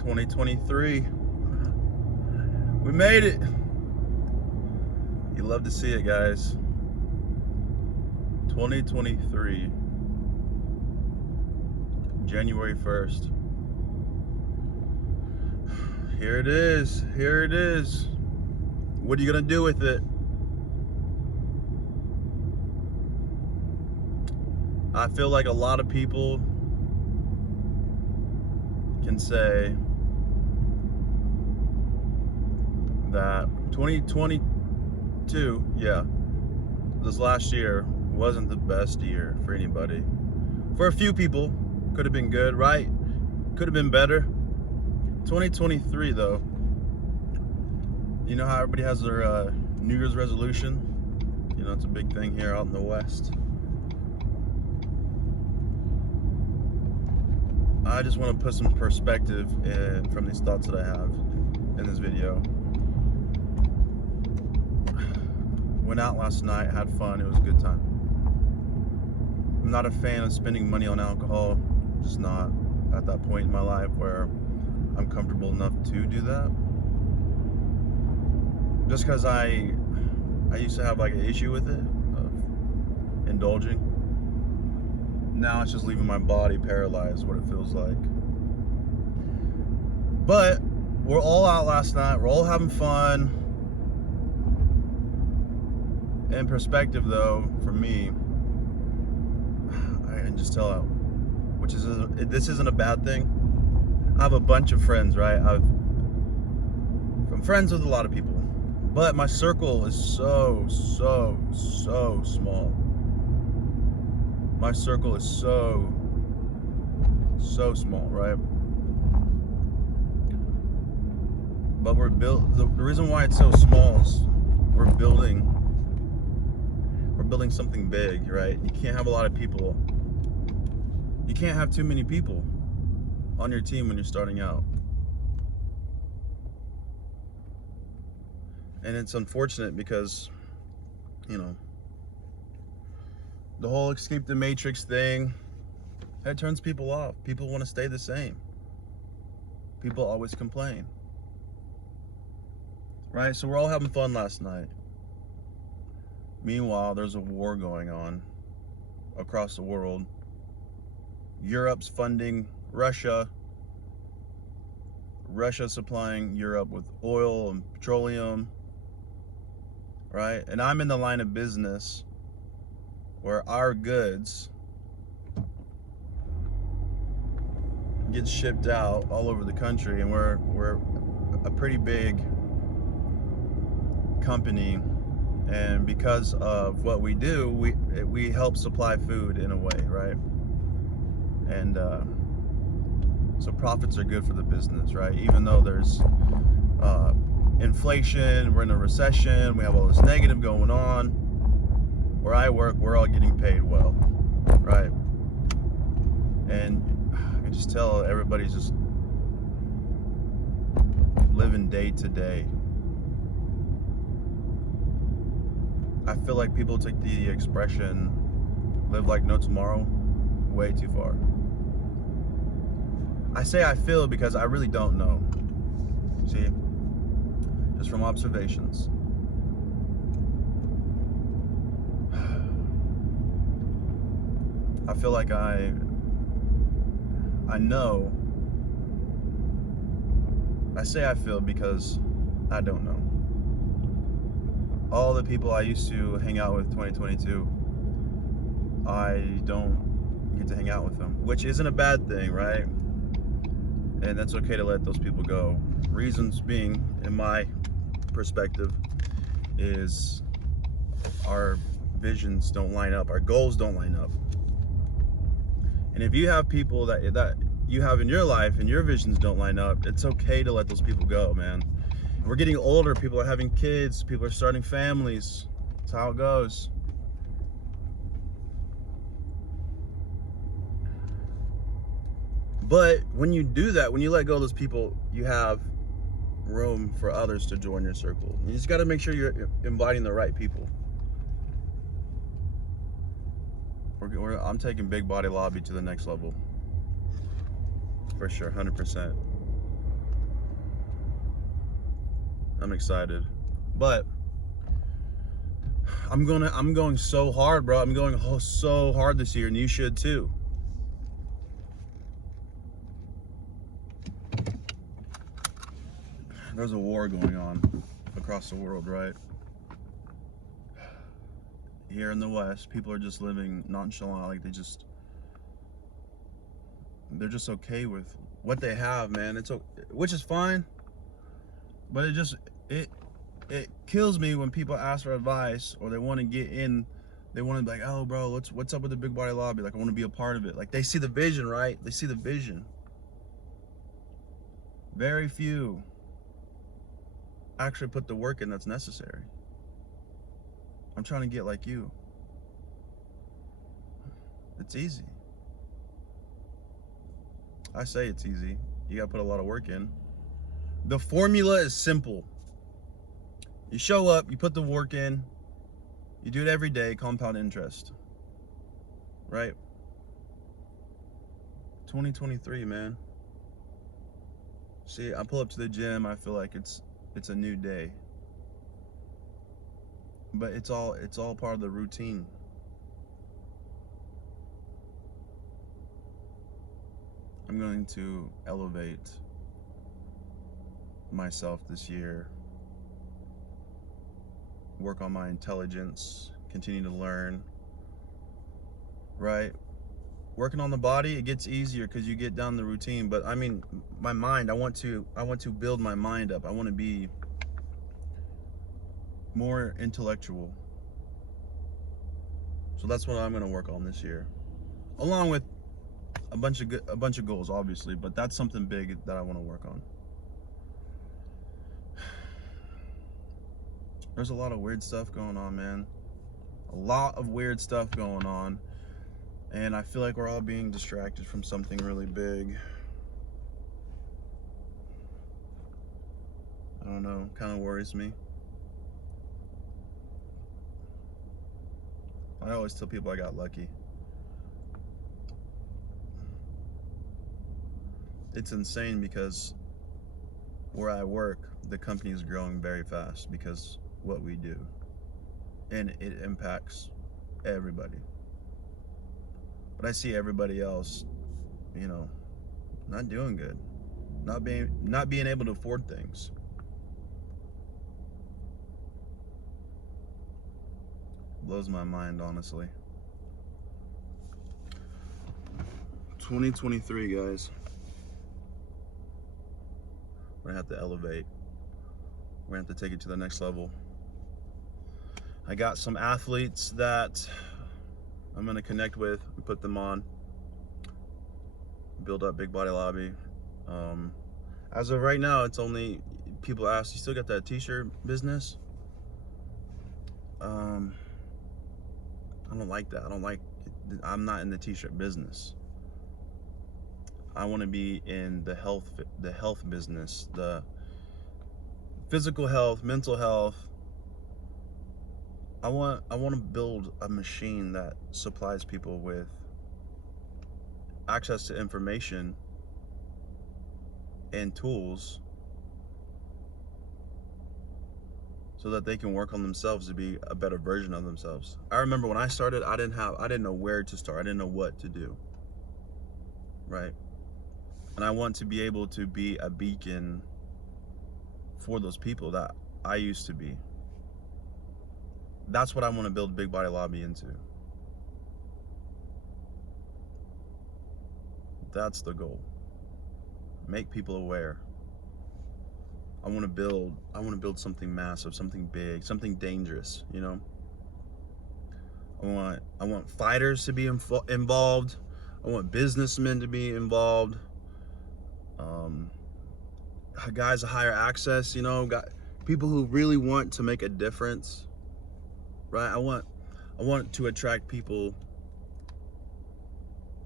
2023. We made it. You love to see it, guys. 2023. January 1st. Here it is. Here it is. What are you going to do with it? I feel like a lot of people can say that 2022, yeah, this last year wasn't the best year for anybody. For a few people, could have been good, right? Could have been better. 2023, though, you know how everybody has their New Year's resolution? You know, it's a big thing here out in the West. I just want to put some perspective from these thoughts that I have in this video. Went out last night, had fun, it was a good time. I'm not a fan of spending money on alcohol, just not at that point in my life where I'm comfortable enough to do that. Just because I used to have like an issue with it, of indulging. Now it's just leaving my body paralyzed, what it feels like. But we're all out last night, we're all having fun. In perspective though, for me, I can just tell out, this isn't a bad thing. I have a bunch of friends, right? I'm friends with a lot of people, but my circle is so small. My circle is so small, right? But we're built. The reason why it's so small is we're building something big, right? You can't have a lot of people. You can't have too many people on your team when you're starting out. And it's unfortunate because, you know, the whole escape the matrix thing, that turns people off. People want to stay the same. People always complain. Right? So we're all having fun last night. Meanwhile, there's a war going on across the world. Europe's funding Russia. Russia's supplying Europe with oil and petroleum. Right? And I'm in the line of business where our goods get shipped out all over the country, and we're a pretty big company, and because of what we do, we help supply food in a way, right? And so profits are good for the business, right? Even though there's inflation, we're in a recession, we have all this negative going on. Where I work, we're all getting paid well, right? And I can just tell everybody's just living day to day. I feel like people take the expression live like no tomorrow way too far. I say I feel because I really don't know. See, just from observations. I feel like I know. I say I feel because I don't know. All the people I used to hang out with 2022, I don't get to hang out with them, which isn't a bad thing, right? And that's okay to let those people go. Reasons being, in my perspective, is our visions don't line up, our goals don't line up. And if you have people that you have in your life and your visions don't line up, it's okay to let those people go, man. We're getting older, people are having kids, people are starting families. That's how it goes. But when you do that, when you let go of those people, you have room for others to join your circle. You just got to make sure you're inviting the right people. I'm taking Big Body Lobby to the next level. For sure, 100%. I'm excited. But I'm going so hard, bro. I'm going so hard this year, and you should too. There's a war going on across the world, right? Here in the West, people are just living nonchalant, like they're just okay with what they have, man. Which is fine, but it kills me when people ask for advice or they want to get in. They want to be like, oh, bro, what's up with the big body lobby? Like, I want to be a part of it. Like, they see the vision, right? They see the vision. Very few actually put the work in that's necessary. I'm trying to get like you. It's easy. I say it's easy. You gotta put a lot of work in. The formula is simple. You show up, you put the work in, you do it every day, compound interest. Right? 2023, man. See, I pull up to the gym, I feel like it's a new day. But it's all part of the routine. I'm going to elevate myself this year. Work on my intelligence, continue to learn. Right? Working on the body, it gets easier because you get down the routine. But I mean, my mind, I want to build my mind up. I want to be more intellectual. So that's what I'm going to work on this year, along with a bunch of goals, obviously. But that's something big that I want to work on. There's a lot of weird stuff going on, man. A lot of weird stuff going on. And I feel like we're all being distracted from something really big. I don't know, kind of worries me. I always tell people I got lucky. It's insane because where I work, the company is growing very fast because what we do. And it impacts everybody. But I see everybody else, you know, not doing good, not being able to afford things. Blows my mind, honestly. 2023, guys. We're gonna have to elevate. We're gonna have to take it to the next level. I got some athletes that I'm gonna connect with and put them on. Build up Big Body Lobby. As of right now, it's only people ask, you still got that t-shirt business? I don't like that. I'm not in the t-shirt business. I want to be in the health business, the physical health, mental health. I want to build a machine that supplies people with access to information and tools so that they can work on themselves to be a better version of themselves. I remember when I started, I didn't know where to start. I didn't know what to do. Right? And I want to be able to be a beacon for those people that I used to be. That's what I want to build Big Body Lobby into. That's the goal. Make people aware. I want to build something massive, something big, something dangerous, you know? I want fighters to be involved. I want businessmen to be involved. Guys with higher access, you know, got people who really want to make a difference. Right? I want to attract people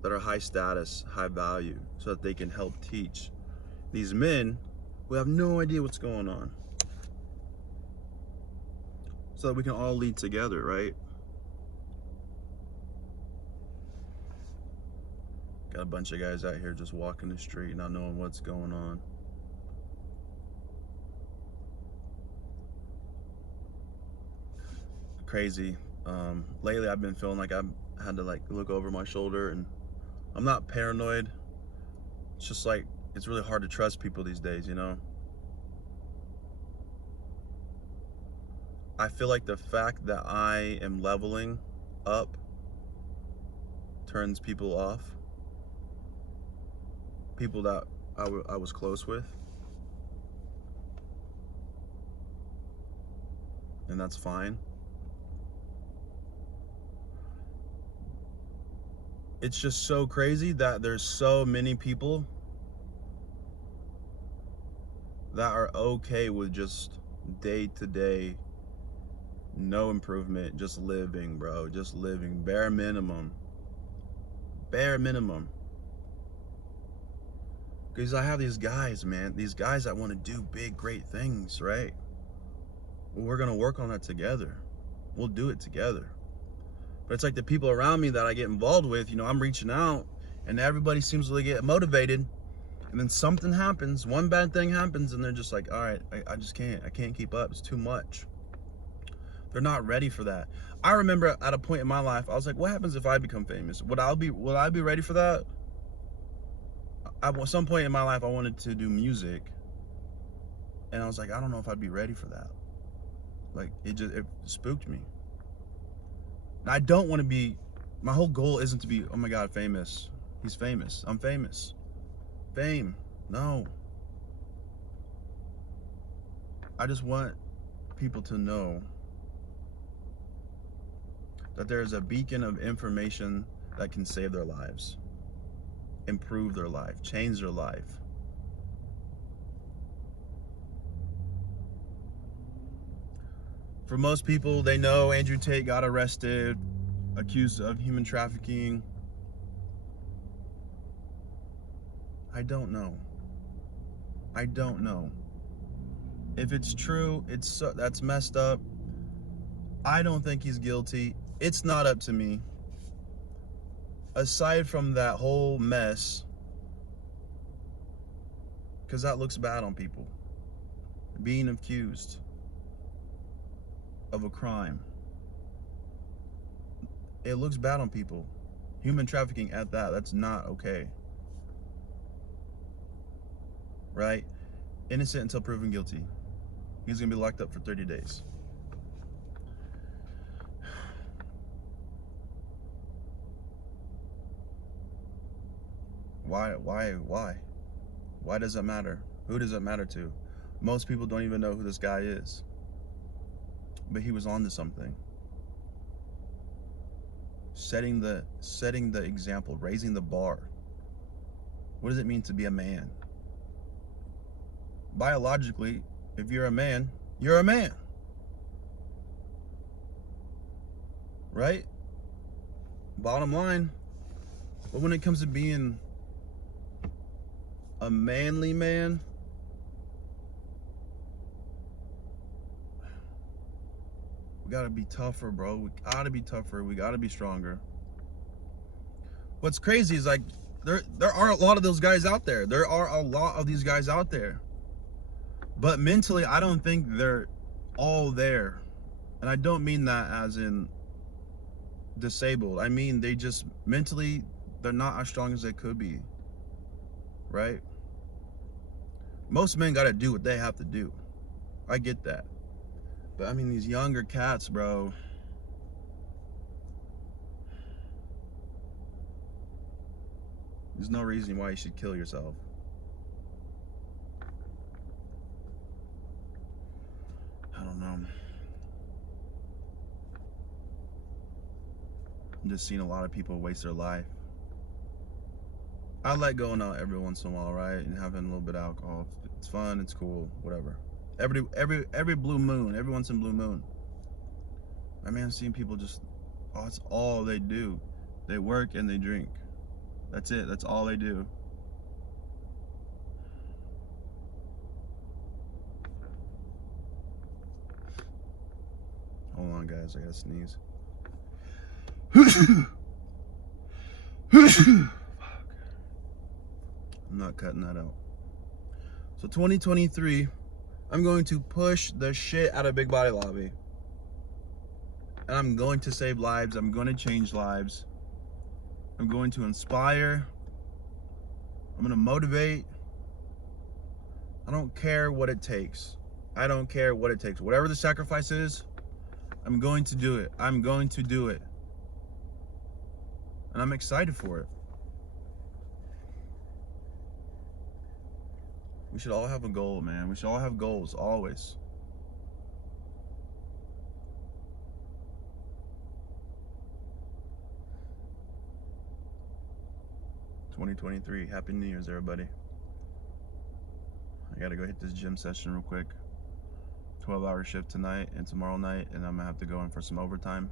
that are high status, high value, so that they can help teach these men who have no idea what's going on, so that we can all lead together, right? Got a bunch of guys out here just walking the street, not knowing what's going on. crazy. Lately I've been feeling like I've had to like look over my shoulder, and I'm not paranoid. It's just like, it's really hard to trust people these days, you know? I feel like the fact that I am leveling up turns people off. People that I was close with. And that's fine. It's just so crazy that there's so many people that are okay with just day to day, no improvement, just living, bro, just living, bare minimum. Because I have these guys, man, these guys that want to do big, great things, right? Well, we're gonna work on that together. We'll do it together. But it's like the people around me that I get involved with, you know, I'm reaching out and everybody seems to get motivated, and then something happens, one bad thing happens, and they're just like, all right, I just can't, I can't keep up, it's too much. They're not ready for that. I remember at a point in my life, I was like, what happens if I become famous? Would I be ready for that? At some point in my life, I wanted to do music, and I was like, I don't know if I'd be ready for that. Like, it spooked me. And I don't want to be, my whole goal isn't to be, oh my God, famous. He's famous. I'm famous. Fame. No. I just want people to know that there's a beacon of information that can save their lives, improve their life, change their life. For most people, they know Andrew Tate got arrested, accused of human trafficking. I don't know. I don't know. If it's true, that's messed up. I don't think he's guilty. It's not up to me. Aside from that whole mess, because that looks bad on people. Being accused of a crime. It looks bad on people. Human trafficking at that, that's not okay. Right? Innocent until proven guilty. He's gonna be locked up for 30 days. Why? Why does it matter? Who does it matter to? Most people don't even know who this guy is. But he was on to something. Setting the example, raising the bar. What does it mean to be a man? Biologically, if you're a man, you're a man. Right? Bottom line. But when it comes to being a manly man, we gotta be tougher, bro. We gotta be tougher. We gotta be stronger. What's crazy is, like, there are a lot of those guys out there. There are a lot of these guys out there. But mentally, I don't think they're all there. And I don't mean that as in disabled. I mean, they just mentally, they're not as strong as they could be. Right? Most men gotta do what they have to do. I get that. But I mean, these younger cats, bro. There's no reason why you should kill yourself. I don't know. I'm just seeing a lot of people waste their life. I like going out every once in a while, right? And having a little bit of alcohol. It's fun, it's cool, whatever. Every blue moon, every once in blue moon. I mean, I'm seeing people just, oh, it's all they do. They work and they drink. That's it, that's all they do. Hold on, guys, I gotta sneeze. I'm not cutting that out. So 2023, I'm going to push the shit out of Big Body Lobby. And I'm going to save lives. I'm going to change lives. I'm going to inspire. I'm going to motivate. I don't care what it takes. I don't care what it takes. Whatever the sacrifice is, I'm going to do it. I'm going to do it. And I'm excited for it. We should all have a goal, man. We should all have goals, always. (2023). Happy New Year's, everybody. I gotta go hit this gym session real quick. 12-hour shift tonight and tomorrow night, and I'm gonna have to go in for some overtime.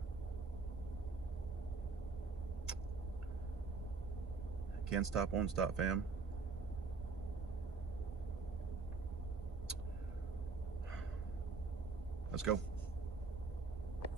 Can't stop, won't stop, fam. Let's go.